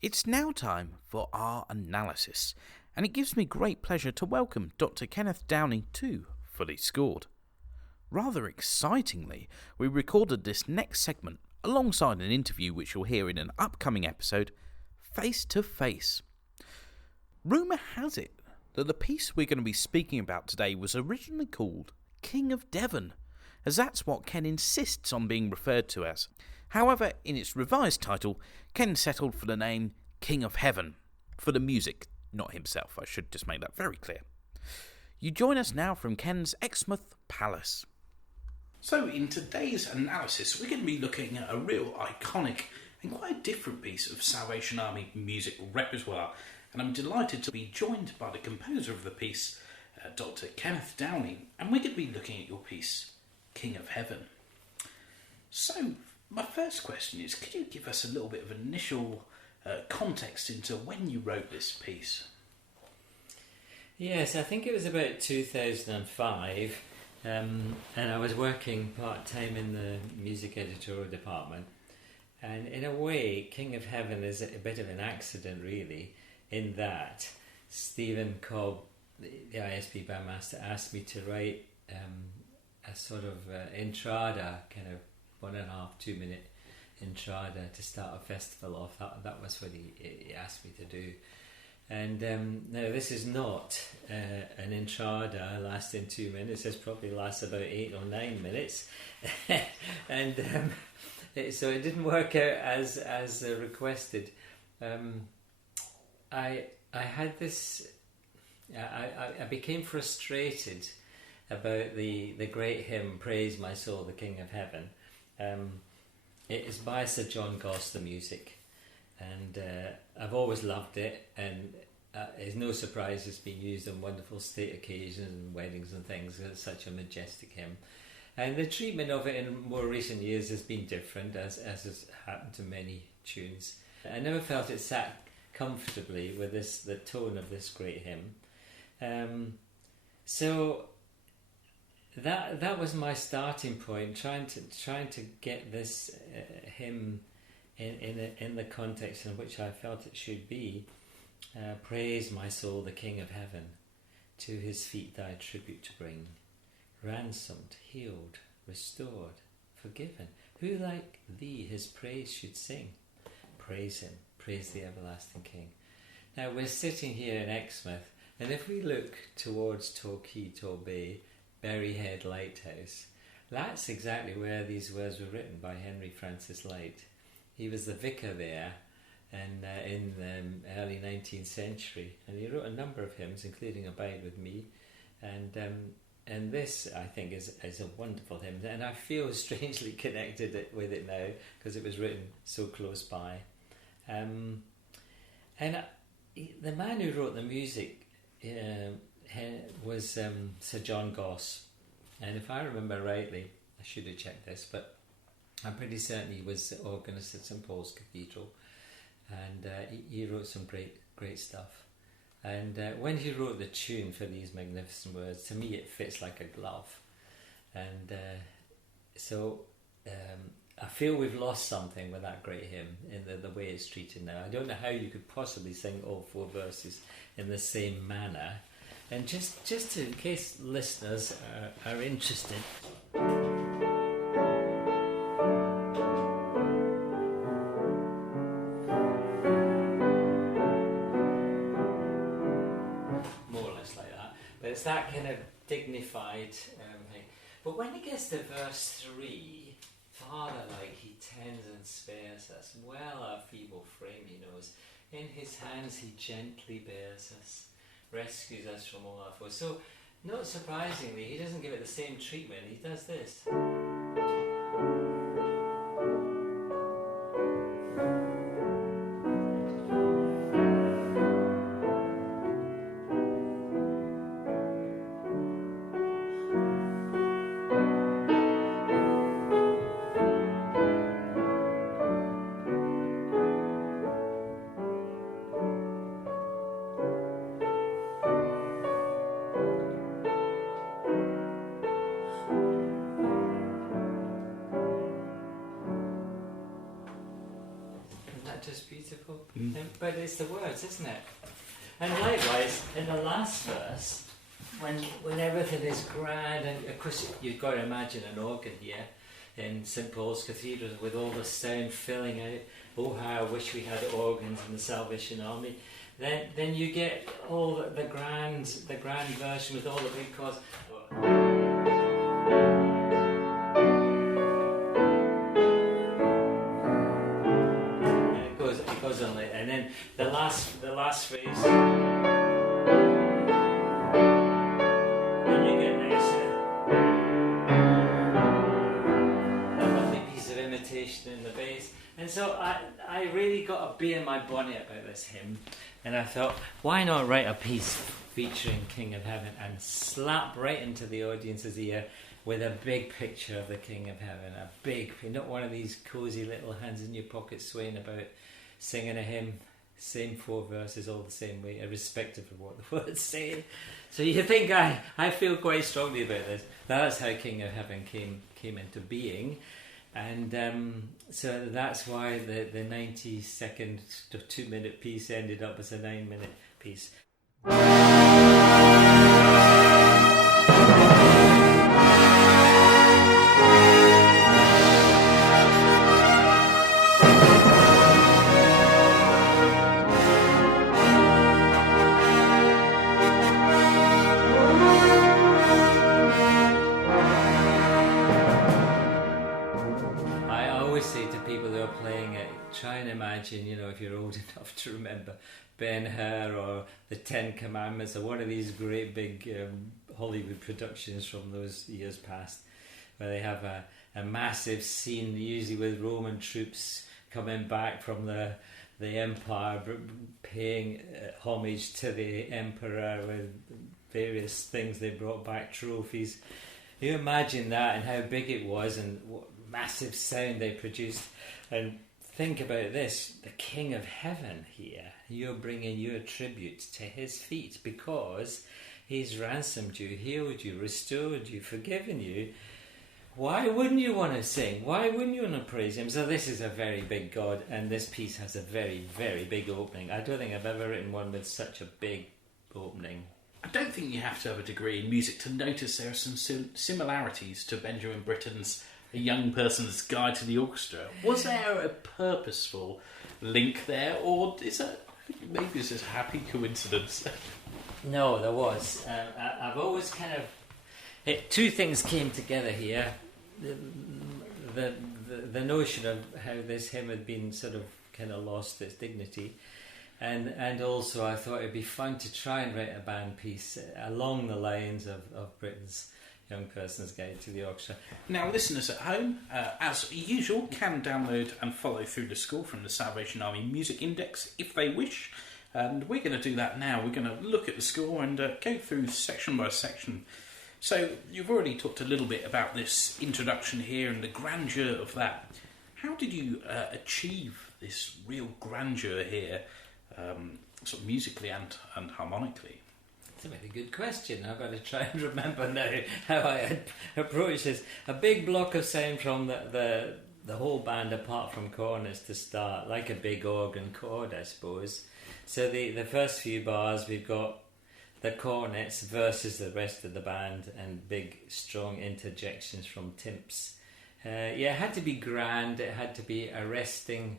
It's now time for our analysis, and it gives me great pleasure to welcome Dr. Kenneth Downie to Fully Scored. Rather excitingly, we recorded this next segment alongside an interview which you'll hear in an upcoming episode, face to face. Rumour has it that the piece we're going to be speaking about today was originally called King of Devon, as that's what Ken insists on being referred to as. However, in its revised title, Ken settled for the name King of Heaven, for the music, not himself. I should just make that very clear. You join us now from Ken's Exmouth Palace. So in today's analysis, we're going to be looking at a real iconic and quite a different piece of Salvation Army music repertoire, and I'm delighted to be joined by the composer of the piece, Dr. Kenneth Downie, and we're going to be looking at your piece, King of Heaven. So, my first question is, could you give us a little bit of initial context into when you wrote this piece? Yes, I think it was about 2005, and I was working part-time in the music editorial department, and in a way, King of Heaven is a bit of an accident, really, in that Stephen Cobb, the ISP bandmaster, asked me to write a sort of entrada, kind of 1.5-2 minute entrada to start a festival off. That was what he asked me to do. And now this is not an entrada lasting 2 minutes. This probably lasts about 8 or 9 minutes, and so it didn't work out as requested. I had this. I became frustrated about the great hymn "Praise My Soul, the King of Heaven." It is by Sir John Goss, the music, and I've always loved it, and it's no surprise it's been used on wonderful state occasions and weddings and things. It's such a majestic hymn, and the treatment of it in more recent years has been different, as has happened to many tunes. I never felt it sat comfortably with the tone of this great hymn, so that was my starting point, trying to get this hymn in the context in which I felt it should be. Praise my soul, the King of Heaven, to his feet thy tribute to bring, ransomed, healed, restored, forgiven. Who like thee his praise should sing? Praise him, praise the everlasting King. Now we're sitting here in Exmouth, and if we look towards Torquay, Torbay, Berryhead Lighthouse, that's exactly where these words were written by Henry Francis Lyte. He was the vicar there, and in the early 19th century, and he wrote a number of hymns, including "Abide with Me," and this, I think, is a wonderful hymn, and I feel strangely connected with it now because it was written so close by. And the man who wrote the music was Sir John Goss, and if I remember rightly, I should have checked this, but I'm pretty certain he was the organist at St Paul's Cathedral, and he wrote some great stuff. And when he wrote the tune for these magnificent words, to me it fits like a glove, and so I feel we've lost something with that great hymn in the way it's treated now. I don't know how you could possibly sing all 4 verses in the same manner. And just in case listeners are interested, more or less like that, but it's that kind of dignified thing. But when it gets to verse 3, Father, like he tends and spares us, well our feeble frame he knows, in his hands he gently bears us, rescues us from all our foes. So, not surprisingly, he doesn't give it the same treatment. He does this. beautiful. But it's the words, isn't it? And likewise, in the last verse, when everything is grand, and of course you've got to imagine an organ here in St Paul's Cathedral with all the sound filling it. Oh, how I wish we had organs in the Salvation Army. Then you get all the grand version with all the big chords. It goes on like, and then the last phrase. Then you get this a lovely piece of imitation in the bass. And so I really got a bee in my bonnet about this hymn, and I thought, why not write a piece featuring King of Heaven and slap right into the audience's ear with a big picture of the King of Heaven, a big, not one of these cosy little hands in your pocket swaying about, singing a hymn, same 4 verses all the same way, irrespective of what the words say. So you think I feel quite strongly about this. That's how King of Heaven came into being. And so that's why the 90-second to 2-minute piece ended up as a 9-minute piece. Try and imagine, if you're old enough to remember Ben-Hur or the 10 Commandments or one of these great big Hollywood productions from those years past, where they have a massive scene, usually with Roman troops coming back from the empire, paying homage to the emperor with various things they brought back, trophies. You imagine that and how big it was and what massive sound they produced. And think about this, the King of Heaven here, you're bringing your tribute to his feet because he's ransomed you, healed you, restored you, forgiven you. Why wouldn't you want to sing? Why wouldn't you want to praise him? So this is a very big God, and this piece has a very, very big opening. I don't think I've ever written one with such a big opening. I don't think you have to have a degree in music to notice there are some similarities to Benjamin Britten's A Young Person's Guide to the Orchestra. Was there a purposeful link there, or is that maybe it's just a happy coincidence? No, there was. I've always kind of... two things came together here. The notion of how this hymn had been sort of kind of lost its dignity, and also I thought it'd be fun to try and write a band piece along the lines of Britten's Young Person's Guide to the Orchestra. Now, listeners at home, as usual, can download and follow Through the Score from the Salvation Army Music Index if they wish. And we're going to do that now. We're going to look at the score and go through section by section. So, you've already talked a little bit about this introduction here and the grandeur of that. How did you achieve this real grandeur here, sort of musically and harmonically? It's a really good question. I've got to try and remember now how I had approached this. A big block of sound from the whole band, apart from corners to start, like a big organ chord, I suppose. So the first few bars, we've got the cornets versus the rest of the band and big, strong interjections from timps. It had to be grand, it had to be arresting.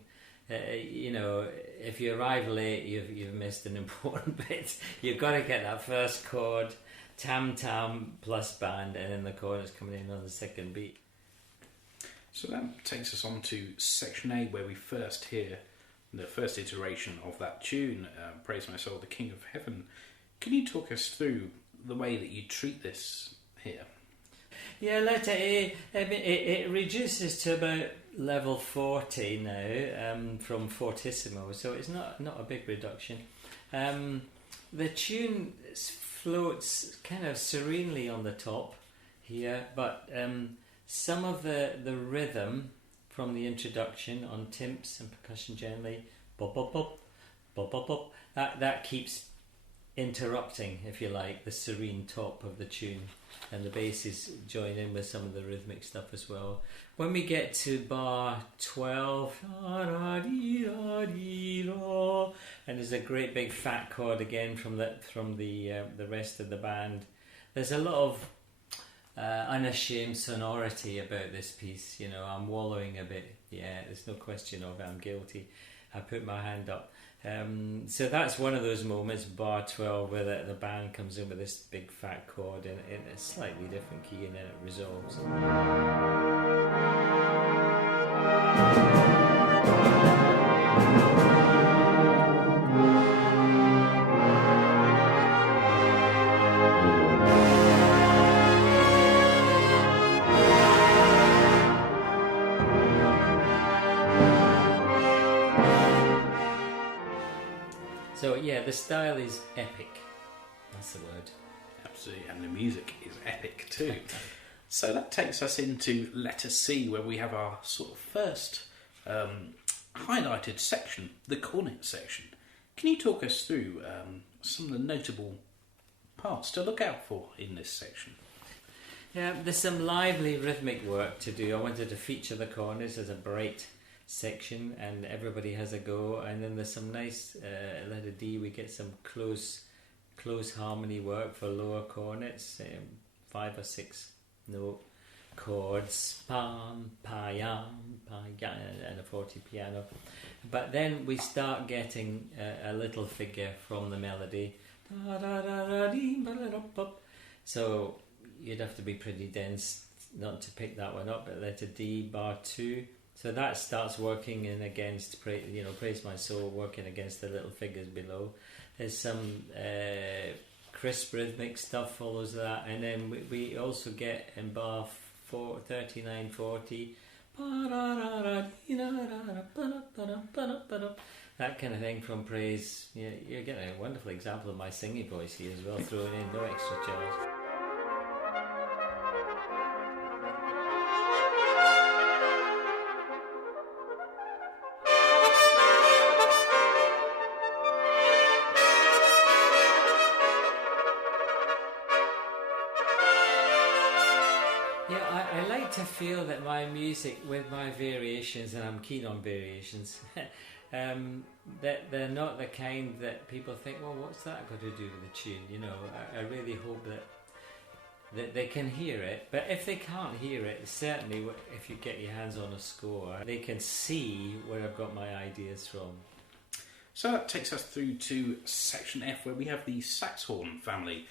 If you arrive late, you've missed an important bit. You've got to get that first chord, tam-tam plus band, and then the chorus coming in on the second beat. So that takes us on to section A, where we first hear the first iteration of that tune, Praise My Soul, the King of Heaven. Can you talk us through the way that you treat this here? Yeah, letter A, it reduces to about level 40 now, from fortissimo, so it's not a big reduction. The tune floats kind of serenely on the top here, but some of the rhythm from the introduction on timps and percussion generally, bop bop bop, bop bop bop, that keeps interrupting, if you like, the serene top of the tune, and the basses join in with some of the rhythmic stuff as well. When we get to bar 12, and there's a great big fat chord again from the rest of the band. There's a lot of unashamed sonority about this piece. I'm wallowing a bit. Yeah, there's no question of it. I'm guilty. I put my hand up. So that's one of those moments, bar 12, where the band comes in with this big fat chord in a slightly different key, and then it resolves. So yeah, the style is epic. That's the word. Absolutely, and the music is epic too. So that takes us into letter C, where we have our sort of first highlighted section, the cornet section. Can you talk us through some of the notable parts to look out for in this section? Yeah, there's some lively rhythmic work to do. I wanted to feature the corners as a bright section, and everybody has a go. And then there's some nice letter D. We get some close harmony work for lower cornets, 5 or 6 note chords, pam, pa, yam, and a forte piano. But then we start getting a little figure from the melody. So you'd have to be pretty dense not to pick that one up. But letter D, bar 2. So that starts working in against, Praise My Soul, working against the little figures below. There's some crisp rhythmic stuff follows that, and then we also get in bar 3940, that kind of thing from Praise. You're getting a wonderful example of my singing voice here as well, throwing in no extra charge. I like to feel that my music, with my variations, and I'm keen on variations, that they're not the kind that people think, well, what's that got to do with the tune? I really hope that they can hear it. But if they can't hear it, certainly if you get your hands on a score, they can see where I've got my ideas from. So that takes us through to section F, where we have the sax horn family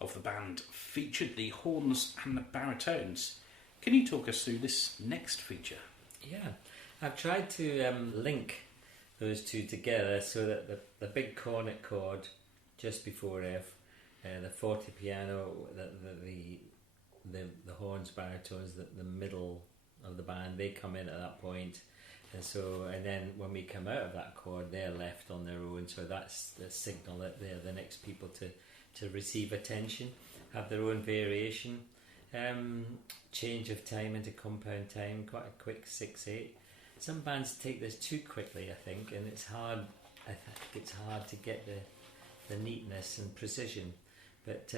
of the band featured, the horns and the baritones. Can you talk us through this next feature? Yeah, I've tried to link those two together so that the big cornet chord just before F, the forte piano, the horns, baritones, the middle of the band, they come in at that point. And then when we come out of that chord, they're left on their own. So that's the signal that they're the next people to receive attention, have their own variation. Change of time into compound time, quite a quick 6/8. Some bands take this too quickly, I think, and it's hard. I think it's hard to get the neatness and precision. But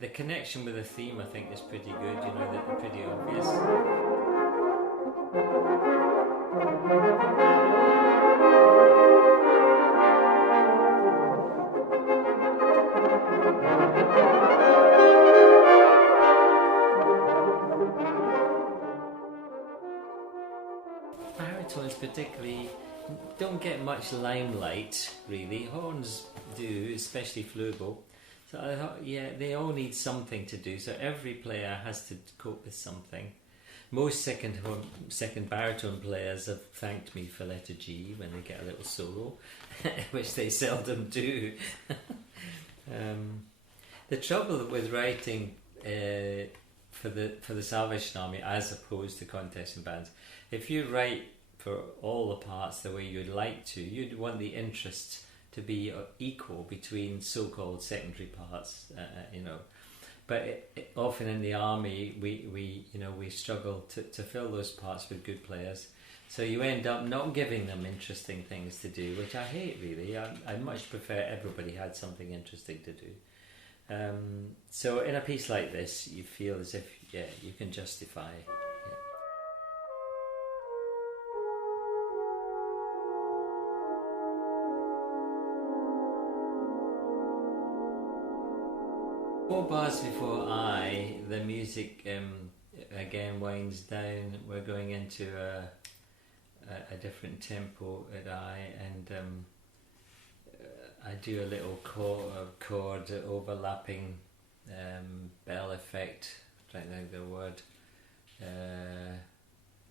the connection with the theme, I think, is pretty good. They're pretty obvious. Baritones particularly don't get much limelight, really. Horns do, especially flugelhorn. So I thought, they all need something to do. So every player has to cope with something. Most second baritone players have thanked me for letter G when they get a little solo, which they seldom do. The trouble with writing for the Salvation Army, as opposed to contesting bands, if you write for all the parts the way you'd like to, you'd want the interest to be equal between so-called secondary parts, But often in the army, we struggle to fill those parts with good players. So you end up not giving them interesting things to do, which I hate really. I much prefer everybody had something interesting to do. So in a piece like this, you feel as if, you can justify. Yeah. 4 bars before I, the music again winds down. We're going into a different tempo at I, and I do a little chord overlapping bell effect. I'm trying to think of the word.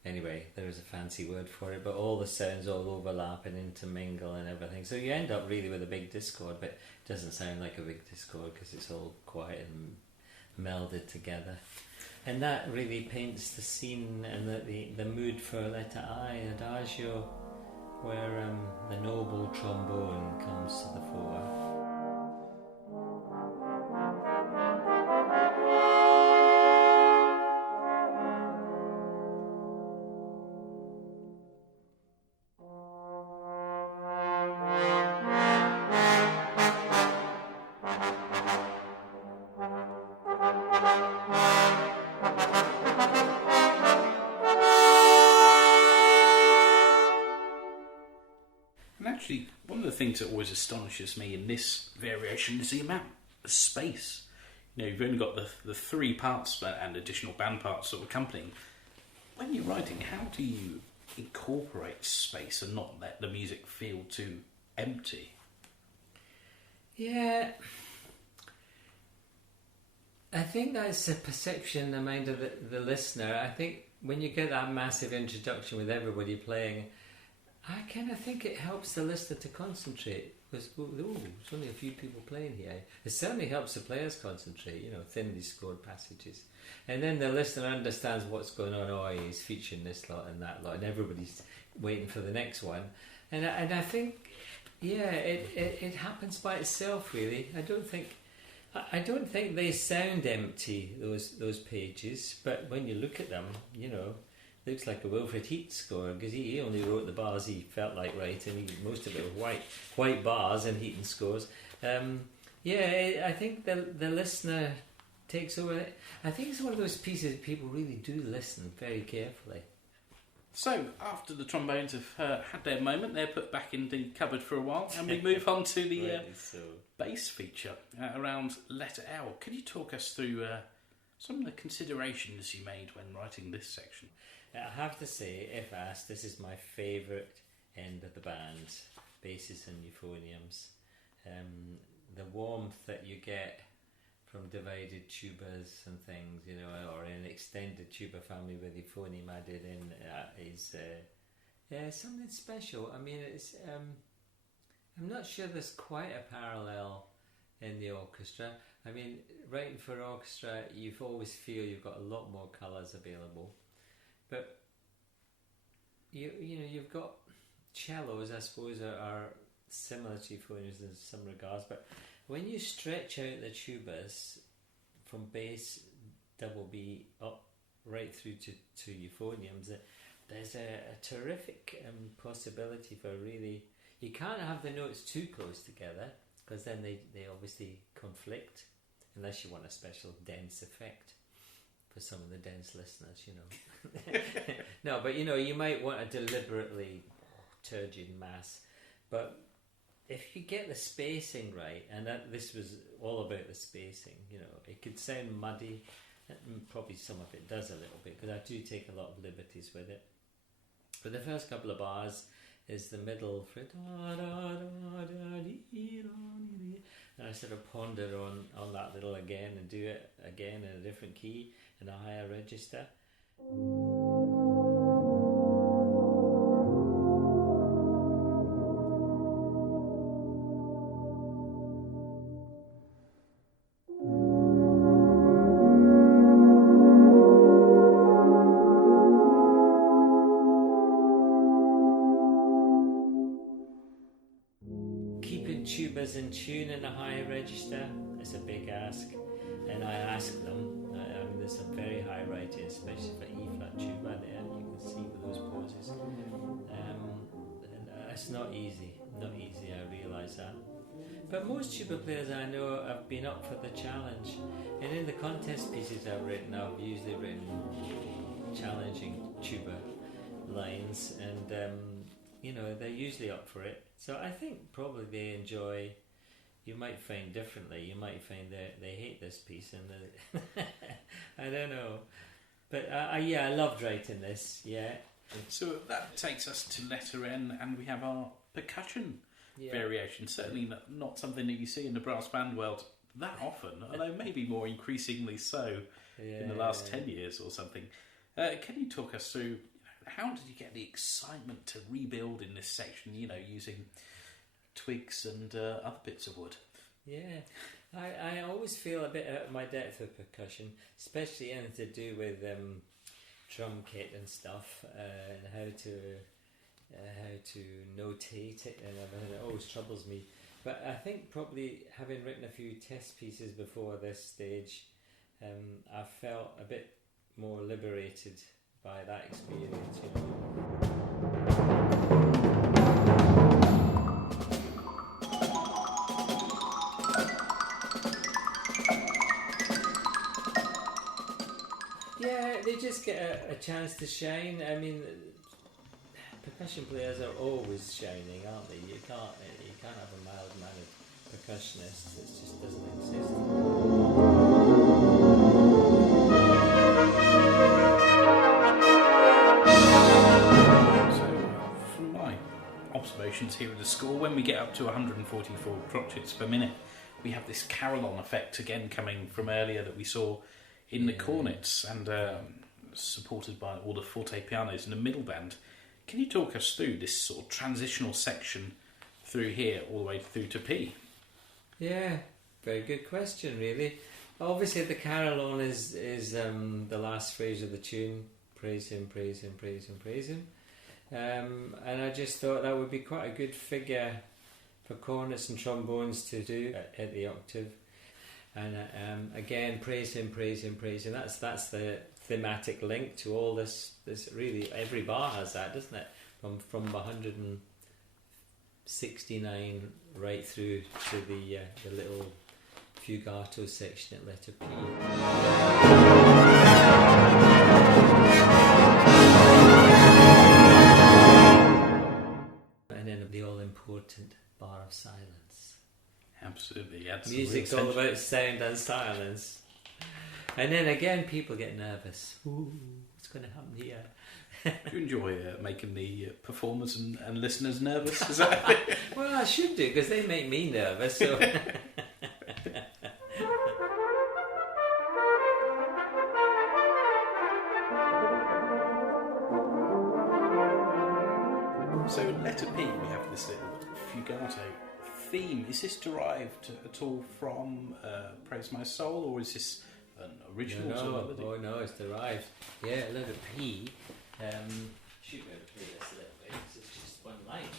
Anyway, there is a fancy word for it, but all the sounds all overlap and intermingle and everything. So you end up really with a big discord, but it doesn't sound like a big discord because it's all quiet and melded together. And that really paints the scene and the mood for letter I, Adagio, where the noble trombone comes to the fore. Actually, one of the things that always astonishes me in this variation is the amount of space. You've only got the 3 parts and additional band parts sort of accompanying. When you're writing, how do you incorporate space and not let the music feel too empty? Yeah, I think that's a perception in the mind of the listener. I think when you get that massive introduction with everybody playing, I kind of think it helps the listener to concentrate, because there's only a few people playing here. It certainly helps the players concentrate, thinly scored passages. And then the listener understands what's going on. Oh, he's featuring this lot and that lot, and everybody's waiting for the next one. And I think, it happens by itself, really. I don't think they sound empty, those pages, but when you look at them, looks like a Wilfred Heath score, because he only wrote the bars he felt like writing. Most of it was white bars and Heaton scores. I think the listener takes over it. I think it's one of those pieces that people really do listen very carefully. So, after the trombones have had their moment, they're put back in the cupboard for a while, and we move on to the bass feature around letter L. Can you talk us through some of the considerations you made when writing this section? I have to say, if asked, this is my favourite end of the band, basses and euphoniums. The warmth that you get from divided tubas and things, or an extended tuba family with euphonium added in, is something special. I mean, it's I'm not sure there's quite a parallel in the orchestra. I mean, writing for orchestra, you always feel you've got a lot more colours available. But you've got cellos, I suppose, are similar to euphoniums in some regards, but when you stretch out the tubas from bass, double B, up right through to euphoniums, there's a terrific possibility for really... You can't have the notes too close together, because then they obviously conflict, unless you want a special dense effect. For some of the dense listeners, No, but you might want a deliberately turgid mass. But if you get the spacing right, and this was all about the spacing, it could sound muddy. Probably some of it does a little bit, because I do take a lot of liberties with it. But the first couple of bars is the middle for and I sort of ponder on that little again and do it again in a different key in a higher register. Keeping tubas in tune in a higher register is a big ask, and I ask them. There's some very high writing, especially for E flat tuba there. You can see with those poses. It's not easy, I realise that. But most tuba players I know have been up for the challenge, and in the contest pieces I've usually written challenging tuba lines, and they're usually up for it. So I think probably they enjoy. You might find differently. You might find that they hate this piece, and I don't know. But I loved writing this. Yeah. So that takes us to letter N, and we have our percussion variation. Certainly not something that you see in the brass band world that often, although maybe more increasingly so in the last 10 years or something. Can you talk us through how did you get the excitement to rebuild in this section, using twigs and other bits of wood? Yeah, I always feel a bit out of my depth with percussion, especially anything to do with drum kit and stuff, and how to notate it and everything. It always troubles me. But I think probably having written a few test pieces before this stage, I felt a bit more liberated by that experience, Yeah, they just get a chance to shine. I mean, percussion players are always shining, aren't they? You can't have a mild-mannered percussionist. It just doesn't exist. From my observations here at the school, when we get up to 144 crotchets per minute, we have this carillon effect again coming from earlier that we saw in the cornets, and supported by all the forte pianos in the middle band. Can you talk us through this sort of transitional section through here all the way through to P? Yeah, very good question, really. Obviously the carillon is the last phrase of the tune. Praise him, praise him, praise him, praise him. And I just thought that would be quite a good figure for cornets and trombones to do at the octave. And again, praise him, praise him, praise him. That's the thematic link to all this. This really, every bar has that, doesn't it? From 169 right through to the little fugato section at letter P. And then the all-important bar of silence. Absolutely, Music's all about sound and silence. And then again, people get nervous. Ooh, what's going to happen here? Do you enjoy making the performers and listeners nervous? Is that Well, I should do, because they make me nervous. So. So letter P, we have this little fugato theme. Is this derived at all from Praise My Soul, or is this an original sort of melody? Oh no, it's derived. Yeah, letter P. Should be able to play this a little bit, because it's just one line.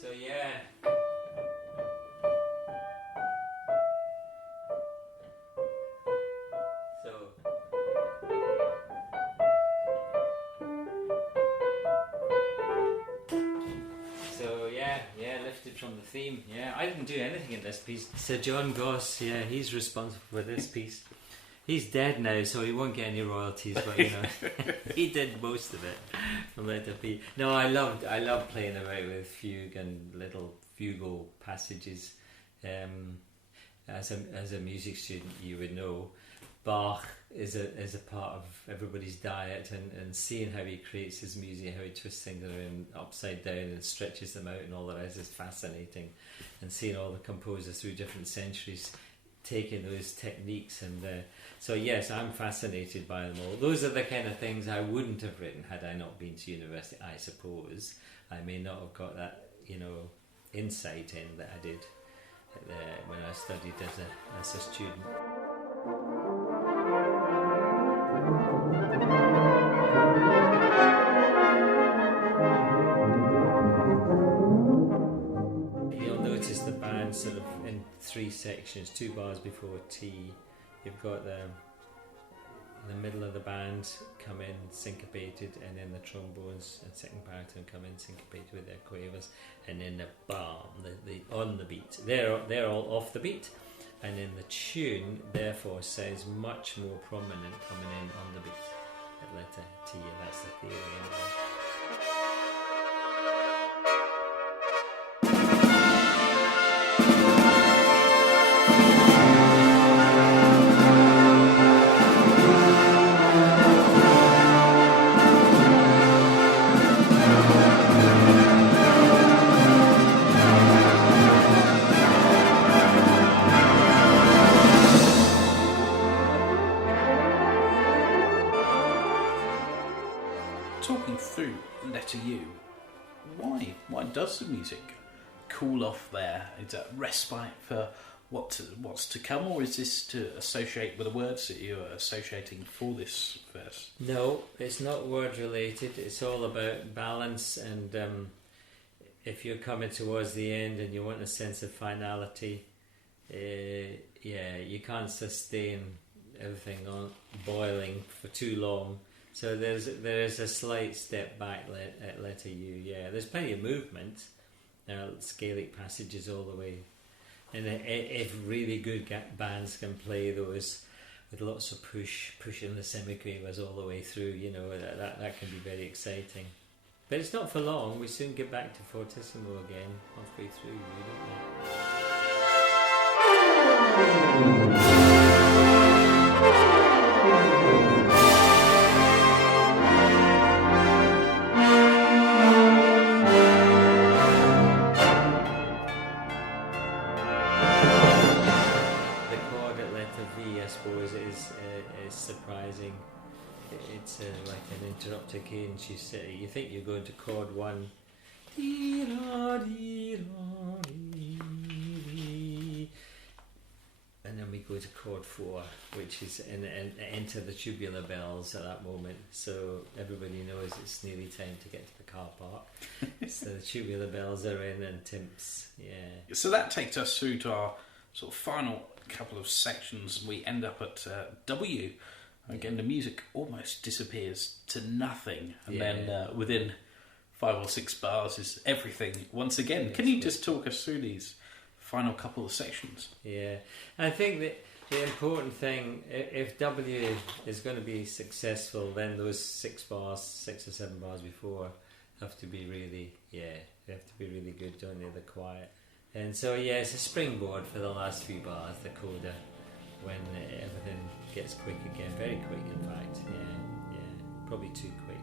So yeah. Lifted from the theme. Yeah, I didn't do anything in this piece. Sir John Goss, yeah, he's responsible for this piece. He's dead now, so he won't get any royalties, but he did most of it from letter P. No, I loved playing about with fugue and little fugal passages. As a music student, you would know Bach is a part of everybody's diet, and seeing how he creates his music, how he twists things around upside down and stretches them out and all the rest is fascinating, and seeing all the composers through different centuries taking those techniques, and so yes, I'm fascinated by them all. Those are the kind of things I wouldn't have written had I not been to university. I suppose I may not have got that insight in that I did when I studied as a student. You'll notice the band sort of three sections, 2 bars before T. You've got the middle of the band come in syncopated, and then the trombones and second baritone come in syncopated with their quavers, and then the bam, the on the beat. They're all off the beat, and then the tune therefore sounds much more prominent coming in on the beat at letter T, and that's the theory anyway. Talking through letter U, why does the music cool off there? Is that respite for what's to come, or is this to associate with the words that you're associating for this verse? No, it's not word related. It's all about balance, and if you're coming towards the end and you want a sense of finality, you can't sustain everything on boiling for too long. So there is a slight step back at letter U. Yeah, there's plenty of movement. Scalic passages all the way, and if really good bands can play those with lots of pushing the semiquavers all the way through, that can be very exciting. But it's not for long. We soon get back to fortissimo again halfway through, don't we? Is surprising. It's like an interrupted cadence. You think you're going to chord 1, and then we go to chord 4, which is and enter the tubular bells at that moment. So everybody knows it's nearly time to get to the car park. So the tubular bells are in, and timps. Yeah. So that takes us through to our sort of final couple of sections. We end up at W. Again, the music almost disappears to nothing, and then within 5 or 6 bars is everything once again. Can you just talk us through these final couple of sections? Yeah, I think that the important thing, if W is going to be successful, then those 6 or 7 bars before have to be really, they have to be really good, don't they? The quiet. And so, it's a springboard for the last few bars, the coda, when everything gets quick again. Very quick, in fact. Yeah. Probably too quick.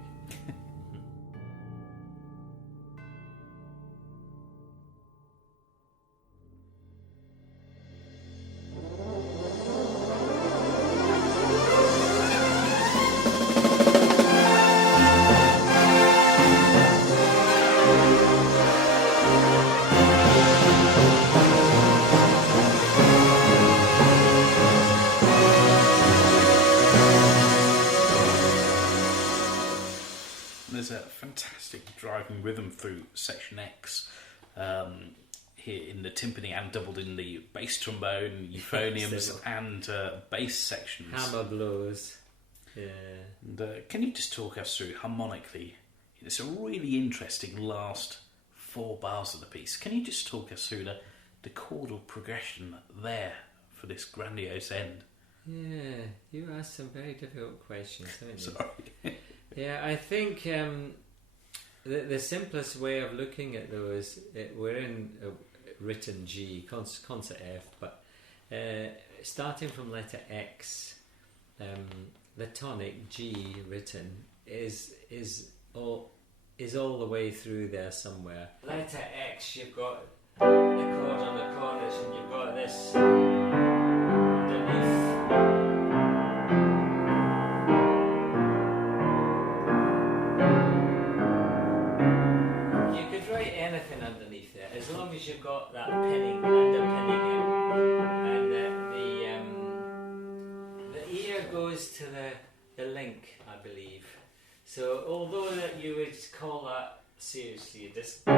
There's a fantastic driving rhythm through section X, here in the timpani and doubled in the bass trombone, euphoniums and bass sections. Hammer blows. Yeah. And, can you just talk us through harmonically? It's a really interesting last 4 bars of the piece. Can you just talk us through the chordal progression there for this grandiose end? Yeah, you asked some very difficult questions, haven't you? Sorry. Yeah, I think the simplest way of looking at those, we're in a written G, concert F, but starting from letter X, the tonic G written is all the way through there somewhere. Letter X, you've got the chord on the chorus, and you've got this underneath. Anything underneath there, as long as you've got that underpinning it, and the ear goes to the link, I believe. So although that you would call that seriously a discord,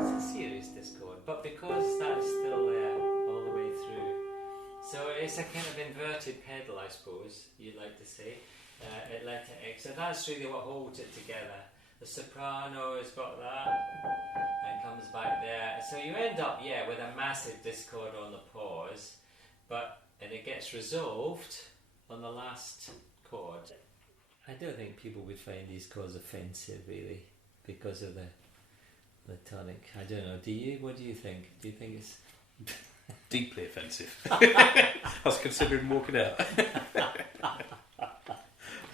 it's a serious discord, but because that's still there all the way through. So it's a kind of inverted pedal, I suppose, you'd like to say, at letter X. So that's really what holds it together. The soprano has got that, and comes back there. So you end up, with a massive discord on the pause, and it gets resolved on the last chord. I don't think people would find these chords offensive, really, because of the tonic. I don't know. Do you? What do you think? Do you think it's deeply offensive? I was considering walking out.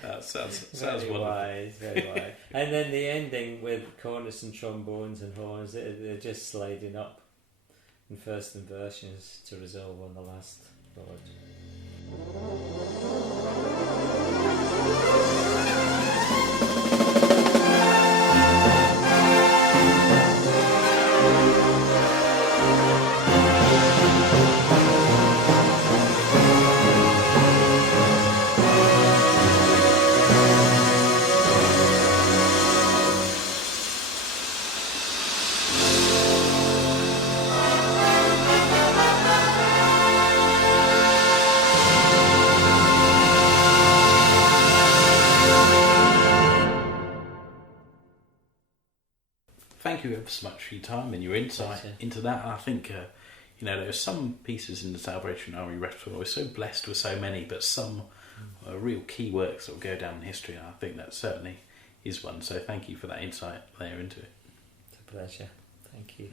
That sounds very wonderful. wise, very wise. And then the ending with cornets and trombones and horns, they're just sliding up in first inversions to resolve on the last chord. Thank you ever so much for your time and your insight into that. And I think, there are some pieces in the Salvation Army repertoire. We're so blessed with so many, but some are real key works that will go down in history. And I think that certainly is one. So thank you for that insight there into it. It's a pleasure. Thank you.